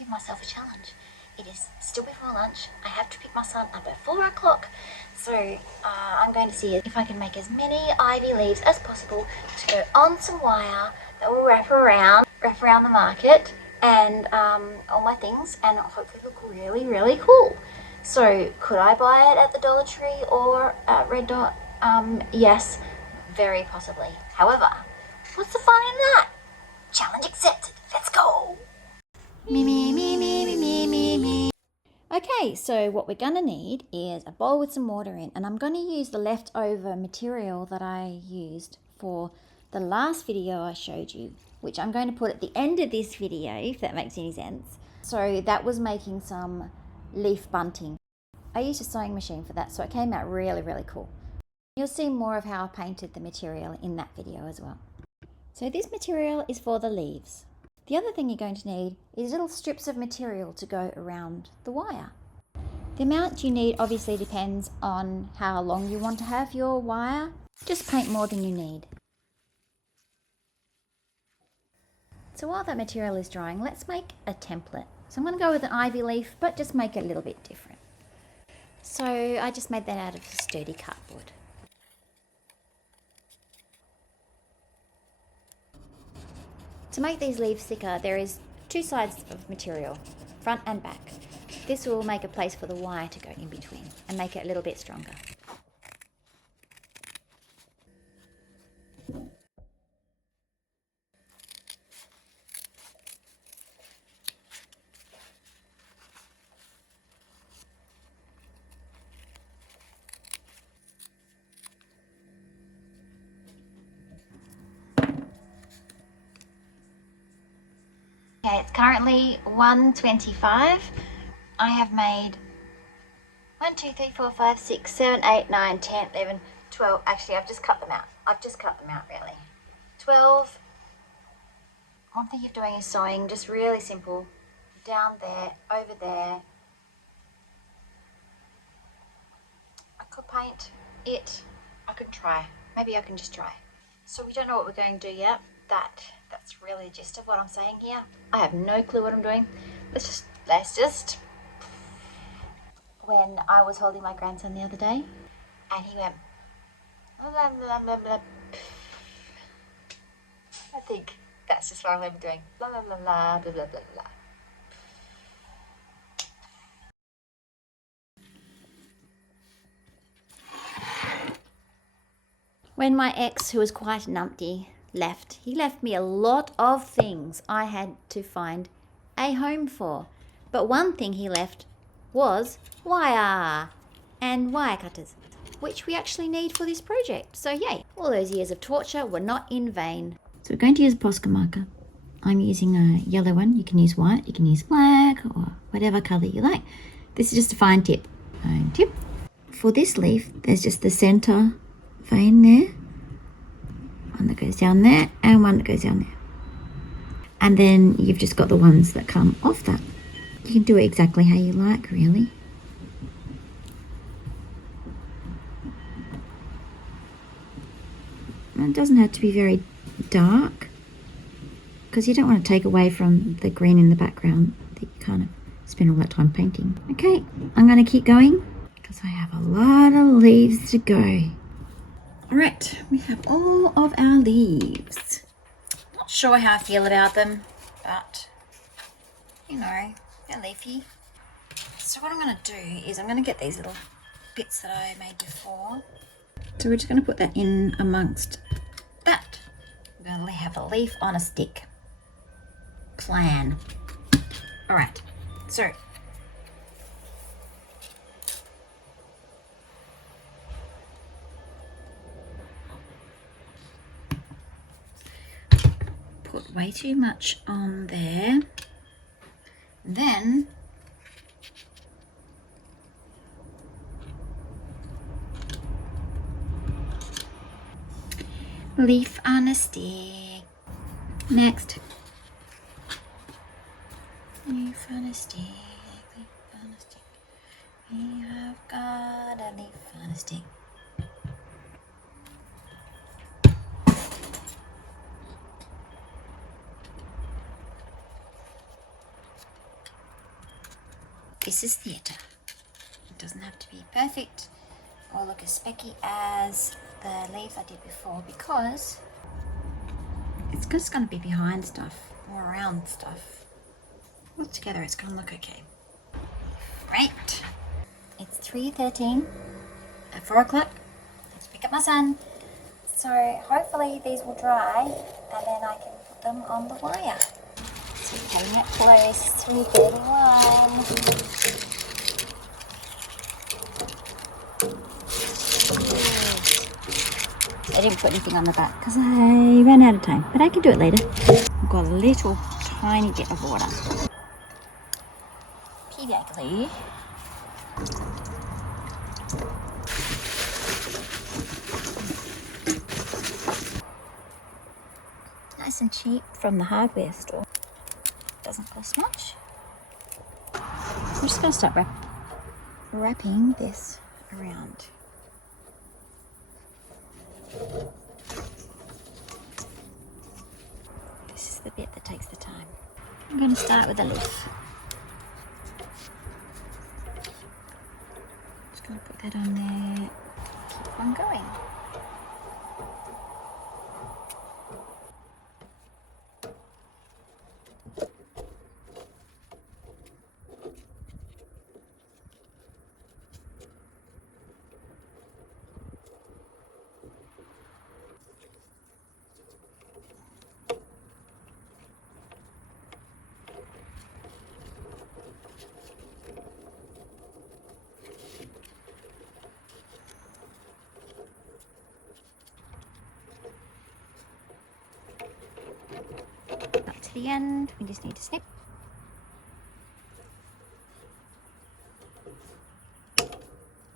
give myself a challenge. It is still before lunch. I have to pick my son up at 4 o'clock. So I'm going to see if I can make as many ivy leaves as possible to go on some wire that will wrap around the market and all my things, and hopefully look really, really cool. So could I buy it at the Dollar Tree or at Red Dot? Yes, very possibly. However, what's the fun in that? Challenge accepted. Let's go. Me. Okay, so what we're going to need is a bowl with some water in, and I'm going to use the leftover material that I used for the last video I showed you, which I'm going to put at the end of this video, if that makes any sense. So that was making some leaf bunting. I used a sewing machine for that, so it came out really, really cool. You'll see more of how I painted the material in that video as well. So this material is for the leaves. The other thing you're going to need is little strips of material to go around the wire. The amount you need obviously depends on how long you want to have your wire. Just paint more than you need. So while that material is drying, let's make a template. So I'm going to go with an ivy leaf, but just make it a little bit different. So I just made that out of sturdy cardboard. To make these leaves thicker, there is two sides of material, front and back. This will make a place for the wire to go in between and make it a little bit stronger. Okay, it's currently 1:25. I have made 1, 2, 3, 4, 5, 6, 7, 8, 9, 10, 11, 12. Actually, I've just cut them out. Really. 12. One thing you're doing is sewing, just really simple. Down there, over there. I could paint it. I could try. Maybe I can just try. So we don't know what we're going to do yet. That's really the gist of what I'm saying here. I have no clue what I'm doing. Let's just. When I was holding my grandson the other day, and he went blah, blah, blah, blah. I think that's just what I'm going to be doing. Blah, blah, blah, blah, blah, blah, blah, blah. When my ex, who was quite a numpty, left, he left me a lot of things I had to find a home for. But one thing he left was wire and wire cutters, which we actually need for this project. So yay, all those years of torture were not in vain. So we're going to use a Posca marker. I'm using a yellow one. You can use white, you can use black, or whatever colour you like. This is just a fine tip. Fine tip. For this leaf, there's just the centre vein there. One that goes down there and one that goes down there. And then you've just got the ones that come off that. You can do it exactly how you like, really. And it doesn't have to be very dark, because you don't want to take away from the green in the background that you kind of spend all that time painting. Okay, I'm going to keep going because I have a lot of leaves to go. All right, we have all of our leaves. Not sure how I feel about them, but you know, they're leafy. So what I'm going to do is I'm going to get these little bits that I made before. So we're just going to put that in amongst that. We're going to have a leaf on a stick. Plan. All right, so put way too much on there. Then leaf on a stick. Next. Leaf on a stick, leaf on a stick. We have got a leaf on a stick. This is theatre. It doesn't have to be perfect or look as specky as the leaves I did before, because it's just going to be behind stuff or around stuff. Altogether, it's going to look okay. Right. It's 3:13 at 4 o'clock. Let's pick up my son. So hopefully these will dry and then I can put them on the wire. So we're cutting it close. 3:31. I didn't put anything on the back because I ran out of time, but I can do it later. I've got a little tiny bit of water. PVA glue. Nice and cheap from the hardware store. Doesn't cost much. I'm just going to start wrapping this around. This is the bit that takes the time. I'm going to start with a leaf. Just going to put that on there. Keep on going. Up to the end, we just need to snip.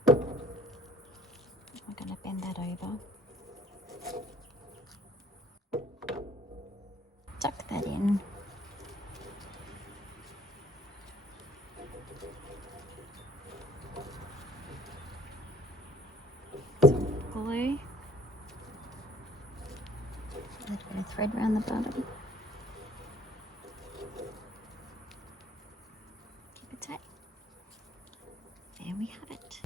We're going to bend that over. Tuck that in. Some glue. A little bit of thread around the bottom. Keep it tight. There we have it.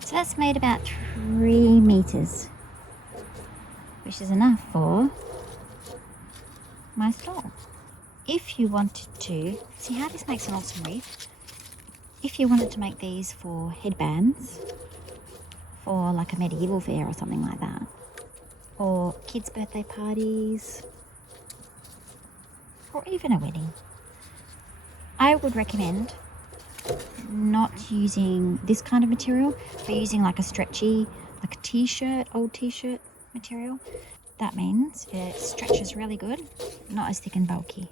So that's made about 3 meters, which is enough for my stall. If you wanted to, see how this makes an awesome wreath? If you wanted to make these for headbands, for like a medieval fair or something like that, or kids' birthday parties, or even a wedding, I would recommend not using this kind of material, but using like a stretchy, like a t-shirt, old t-shirt material. That means it stretches really good, not as thick and bulky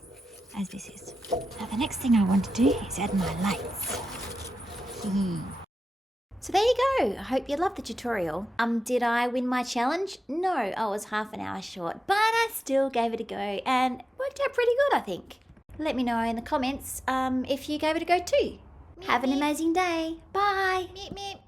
as this is. Now the next thing I want to do is add my lights. So there you go. I hope you loved the tutorial. Did I win my challenge? No, I was half an hour short, but I still gave it a go and worked out pretty good, I think. Let me know in the comments if you gave it a go too. Have an amazing day. Bye. Meep, meep.